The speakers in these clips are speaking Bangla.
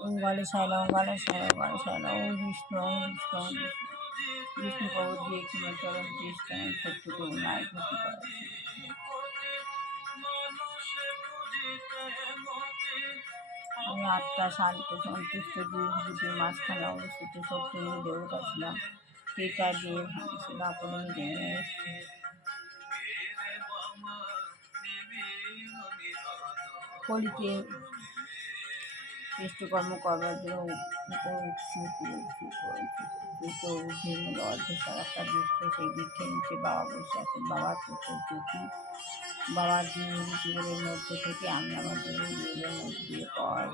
গলে সাইলাম গলে সাইলাম গলে সাইলাম ওম বিষ্ণু ওম বিষ্ণু ওম বিষ্ণু বিষ্ণু প্রভু দিয়ে কিংবা চরম চেষ্টা শত্রুকে নাই ক্ষতি করা আমি আত্মা শান্ত সন্তুষ্ট দুটির মাঝখানে অবস্থিত শত্রু দেবতা ছিলাম সেটা দিয়ে ভাঙছে তারপরে নিজে নিয়ে এসছে কলিকে চেষ্টকর্ম করবার জন্য উপর উঠছি অর্ধেশ্বর একটা বৃক্ষ সেই বৃক্ষের নিচে বাবা বসে আছেন বাবার পুত্র জ্যোতি বাবার জীবনের মধ্যে থেকে আমি আমার জীবনের মধ্যে দিয়ে পাওয়ার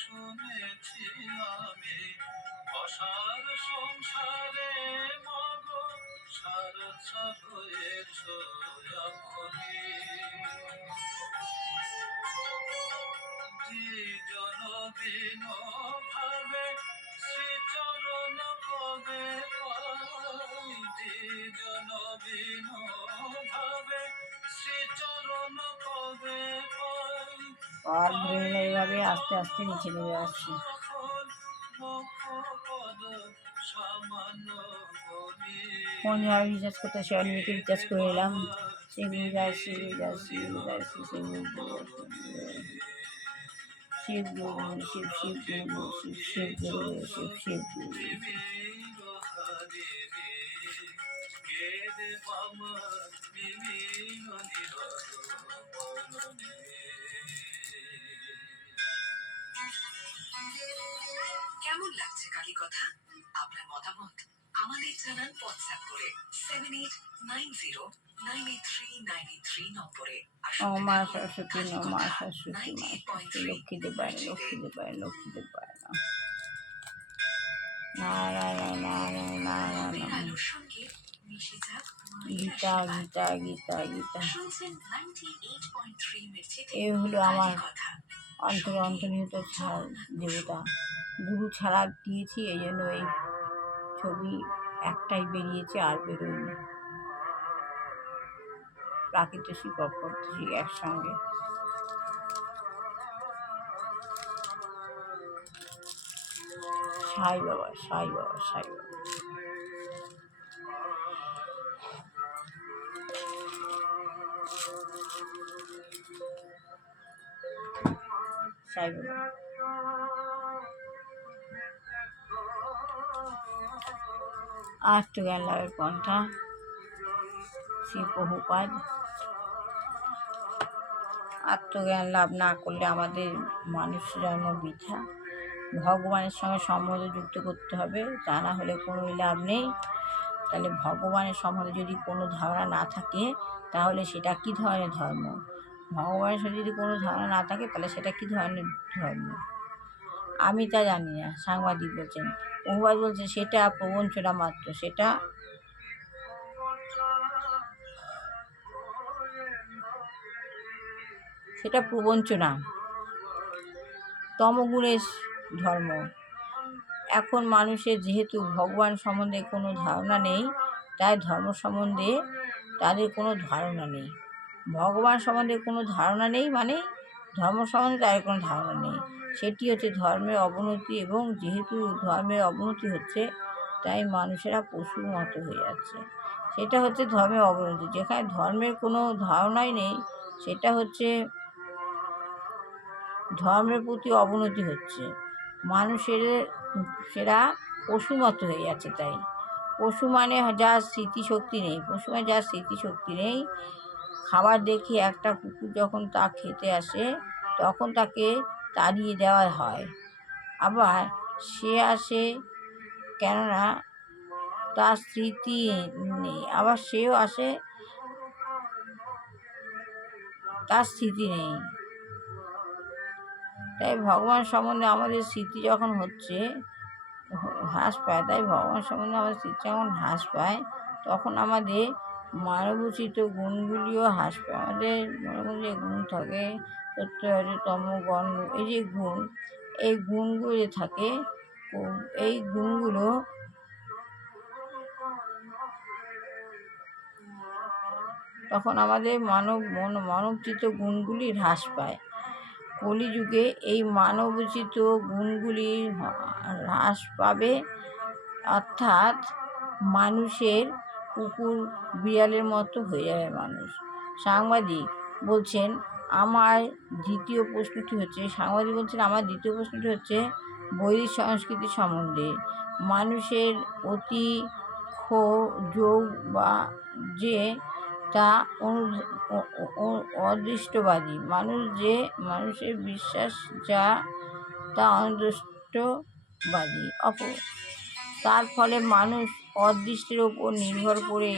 শুনেছি আমি অসার সংসারে মগ সার হয়েছ জন দিন ভাবে শ্রীচরণ কবে জন দিন ভাবে শ্রীচরণ কবে আর ব্রেন এইভাবে আস্তে আস্তে নিচে নেমে আসছে ফোন যারা রিচার্জ করতে সে অনেকে রিচার্জ করে এলাম সেগুলো যাচ্ছি শিব গুরু শিব শিব গুরু শিব শিব গুরু শিব শিব গুরু কেমন লাগছে কালী কথা আপনার মতামত আমাদের জানান হোয়াটসঅ্যাপ করে 7890983983 নম্বরে ও মা সরস্বতী মা সরস্বতী লক্ষ্মী দেবায় লক্ষ্মী দেবায় লক্ষ্মী দেবায় নারায়ণ নারায়ণ নারায়ণ গীতা গীতা গীতা গীতা এই হলো আমার অন্তর্নিহিত দেবতা গুরু ছাড়া দিয়েছি এই জন্য এই ছবি একটাই বেরিয়েছে আর বেরোয়নি প্রাকৃতিক অপ্রাকৃতিক একসঙ্গে সাই বাবা সাই বাবা সাই বাবা সাই বাবা আত্মজ্ঞান লাভের পন্থা শ্রী প্রভুপাদ আত্মজ্ঞান লাভ না করলে আমাদের মানুষ জন্ম বৃথা ভগবানের সঙ্গে সম্বন্ধ যুক্ত করতে হবে তা না হলে কোনো লাভ নেই তাহলে ভগবানের সম্বন্ধে যদি কোনো ধারণা না থাকে তাহলে সেটা কী ধরনের ধর্ম ভগবানের সাথে যদি কোনো ধারণা না থাকে তাহলে সেটা কী ধরনের ধর্ম আমি তা জানি না সাংবাদিক বলছেন প্রভুপাদ বলছে সেটা প্রবঞ্চনা মাত্র সেটা প্রবঞ্চনা তমগুণের ধর্ম এখন মানুষের যেহেতু ভগবান সম্বন্ধে কোনো ধারণা নেই তাই ধর্ম সম্বন্ধে তাদের কোনো ধারণা নেই ভগবান সম্বন্ধে কোনো ধারণা নেই মানে ধর্ম সম্বন্ধে তাদের কোনো ধারণা নেই সেটি হচ্ছে ধর্মের অবনতি এবং যেহেতু ধর্মের অবনতি হচ্ছে তাই মানুষেরা পশুর মতো হয়ে যাচ্ছে সেটা হচ্ছে ধর্মের অবনতি যেখানে ধর্মের কোনো ধারণাই নেই সেটা হচ্ছে ধর্মের প্রতি অবনতি হচ্ছে সেরা পশুর মতো হয়ে যাচ্ছে তাই পশু মানে যার স্মৃতিশক্তি নেই পশু মানে যার স্মৃতিশক্তি নেই খাবার দেখে একটা কুকুর যখন তা খেতে আসে তখন তাকে তাড়িয়ে দেওয়া হয় আবার সে আসে কেননা তার স্মৃতি নেই আবার সেও আসে তার স্মৃতি নেই তাই ভগবান সম্বন্ধে আমাদের স্মৃতি যখন হচ্ছে হ্রাস পায় তাই ভগবান সম্বন্ধে আমাদের স্মৃতি যখন হ্রাস পায় তখন আমাদের মানবোচিত গুণগুলিও হ্রাস পায় আমাদের মনে মধ্যে যে গুণ থাকে সত্য তম গণ এই যে গুণ এই গুণগুলো থাকে এই গুণগুলো তখন আমাদের মানবচিত গুণগুলি হ্রাস পায়। কলিযুগে এই মানবচিত গুণগুলি হ্রাস পাবে, অর্থাৎ মানুষের কুকুর বিড়ালের মতো হয়ে যাবে মানুষ। সাংবাদিক বলছেন আমার দ্বিতীয় প্রশ্নটি হচ্ছে বৈদিক সংস্কৃতি সম্বন্ধে। মানুষের অতি যোগ বা যে তা অদৃষ্টবাদী, মানুষের বিশ্বাস যা তা অদৃষ্টবাদী। তার ফলে মানুষ অদৃষ্টের উপর নির্ভর করে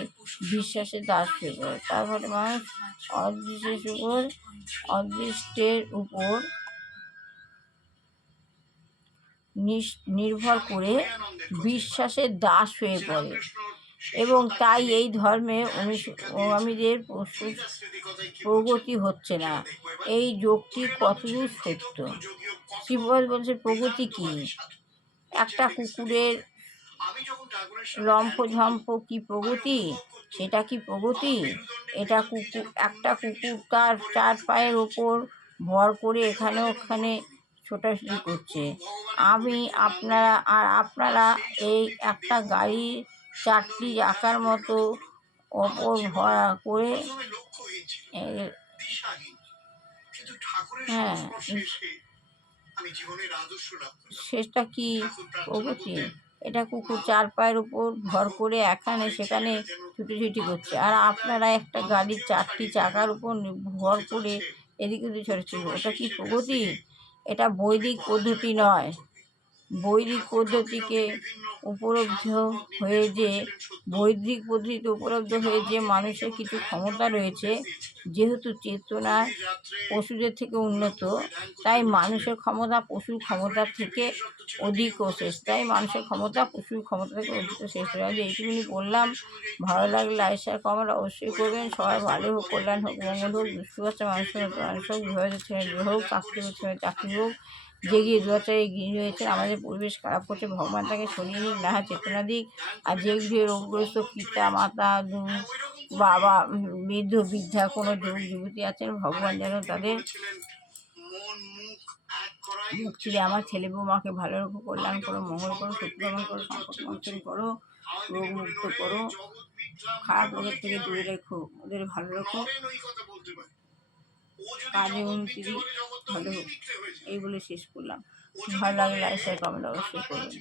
বিশ্বাসের দাস হয়ে পড়ে। অদৃষ্টের উপর নির্ভর করে বিশ্বাসের দাস হয়ে পড়ে এবং তাই এই ধর্মে অনুগামীদের প্রগতি হচ্ছে না। এই যুক্তি কতদূর সত্য? শ্রীপদ বলছে, প্রগতি কি? একটা কুকুরের লম্ফঝম্প কি প্রগতি? সেটা কি প্রগতি? একটা কুকুর তার 4 পায়ের ওপর ভর করে এখানে ওখানে ছোটাছুটি করছে। আপনারা এই একটা গাড়ির 4টি চাকার মতো ওপর ভর করে সেটা কি প্রগতি? এটা কুকুর 4 পায়ের উপর ভর করে এখানে সেখানে ছুটোছুটি করছে, আর আপনারা একটা গাড়ির 4টি চাকার উপর ভর করে এদিকে ওদিকে ছোটাছুটি। ওটা কি প্রগতি? এটা বৈদিক পদ্ধতি নয়। বৈদিক পদ্ধতিতে উপলব্ধ হয়ে যে মানুষের কিছু ক্ষমতা রয়েছে, যেহেতু চেতনা পশুদের থেকে উন্নত, তাই মানুষের ক্ষমতা পশুর ক্ষমতার থেকে অধিক শেষ। এইটুকুনি বললাম। ভালো লাগলে লাইক শেয়ার কমেন্ট অবশ্যই করবেন। সবাই ভালো হোক, কল্যাণ হোক, মঙ্গল হোক, দুষ্টু বাচ্চা মানুষের মানুষ হোক, বিবাহিত ছেলে হোক, চাকরি হোক, জেগে দুয়াচারে এগিয়ে রয়েছেন। আমাদের পরিবেশ খারাপ করছে, ভগবান তাকে সরিয়ে নিক, না হয় চেতনা দিক। আর যে গৃহে রোগগ্রস্ত পিতা মাতা বাবা বৃদ্ধ বৃদ্ধা কোনো যুবক যুবতী আছেন, ভগবান যেন তাদের মুখ চিরে আমার ছেলে বৌমাকে ভালো রেখো, কল্যাণ করো, মঙ্গল করো, শত্রুদমন করো, সংকট মোচন করো, রোগ মুক্ত করো, খারাপ রোগের থেকে দূরে রেখো, ওদের ভালো রেখো, কাজে উন্নতি দিক, ভালো হোক। এই বলে শেষ করলাম। ভালো লাগলে লাইক শেয়ার কমেন্ট অবশ্যই করবেন।